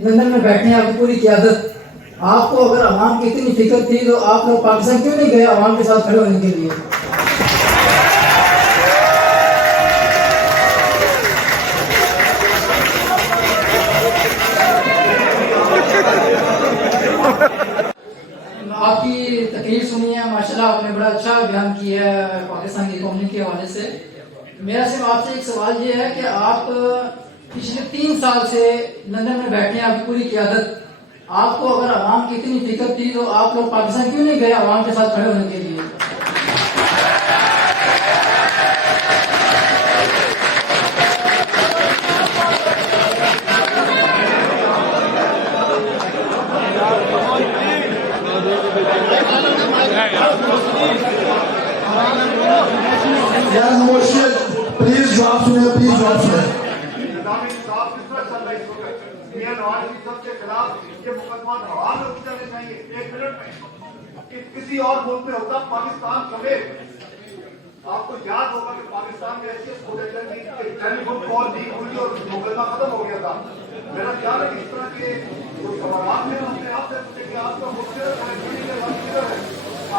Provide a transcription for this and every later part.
London में बैठे हैं आपकी पूरी क़यादत। आपको अगर अवाम की इतनी फिक्र थी तो आप लोग पाकिस्तान क्यों नहीं गए अवाम के साथ खड़े होने के लिए? आपकी तकरीर सुनी है, माशाल्लाह आपने बड़ा अच्छा बयान किया है पाकिस्तान की कौम के हवाले से। मेरा सिर्फ आपसे एक सवाल ये है कि आप पिछले 3 साल से लंदन में बैठे हैं आपकी पूरी क़यादत। आपको अगर अवाम की इतनी फिक्र थी तो आप लोग पाकिस्तान क्यों नहीं गए अवाम के साथ खड़े होने के लिए? यार खामोशी, प्लीज जवाब सुने, प्लीज जवाब सुने। मियां नवाज शरीफ के खिलाफ ये मुकदमा हवा में उठ जाने चाहिए 1 मिनट में। किसी और मुल्क में होता पाकिस्तान समेत। आपको याद होगा कि पाकिस्तान में ऐसी टेलीफोन कॉल दी हुई और मुकदमा खत्म हो गया था। मेरा ख्याल है कि इस तरह के जो सवाल हैं अपने आप से पूछे कि आपका मुख्य है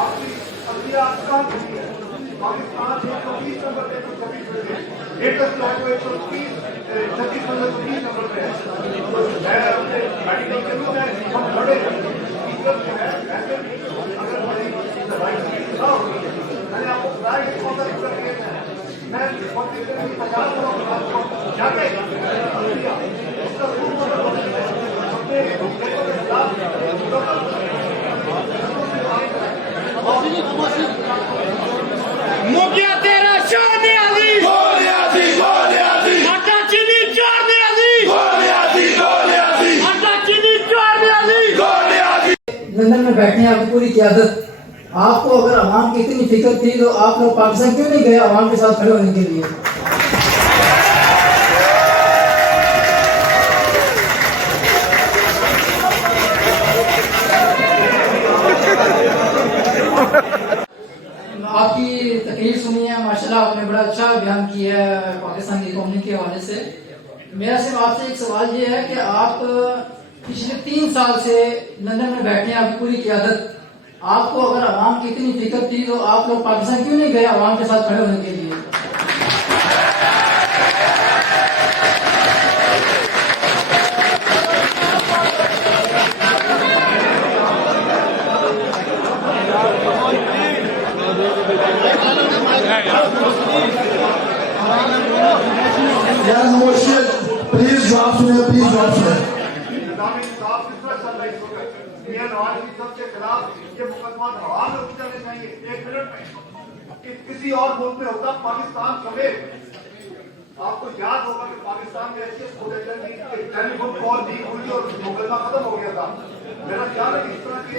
आपकी अगली कहाँ खुली है। पाकिस्तान 120 नंबर पे 126 लेटेस्ट जो है वो 136 नंबर पे है। मेडिकल के लोग हैं, हम बड़े जो है ऐसे अगर मैंने आपको बताया कि कौन सा मैं 50 लोग जाके मुखिया तेरा शान अली आटा चीनी चार अली आटा चीनी चार अली। लंदन में बैठे हैं आपकी पूरी क़यादत। आपको अगर अवाम की इतनी फिक्र थी तो आप लोग पाकिस्तान क्यों नहीं गए अवाम के साथ खड़े होने के लिए? आपकी तकरीर सुनी है, माशाल्लाह आपने बड़ा अच्छा बयान किया है पाकिस्तान की कौम के हवाले से। मेरा सिर्फ आपसे एक सवाल ये है कि आप पिछले 3 साल से लंदन में बैठे हैं आपकी पूरी क़यादत। आपको अगर अवाम की इतनी फिक्र थी तो आप लोग पाकिस्तान क्यों नहीं गए अवाम के साथ खड़े होने के लिए? यार खामोशी, प्लीज जवाब सुने, प्लीज जवाब सुने। मियां नवाज शरीफ के खिलाफ ये मुकदमा हवा में उठ जाने चाहिए 1 मिनट में। किसी और मुल्क में होता पाकिस्तान समेत। आपको याद होगा कि पाकिस्तान में ऐसी टेलीफोन कॉल दी हुई और मुकदमा खत्म हो गया था। मेरा ख्याल है कि इस तरह के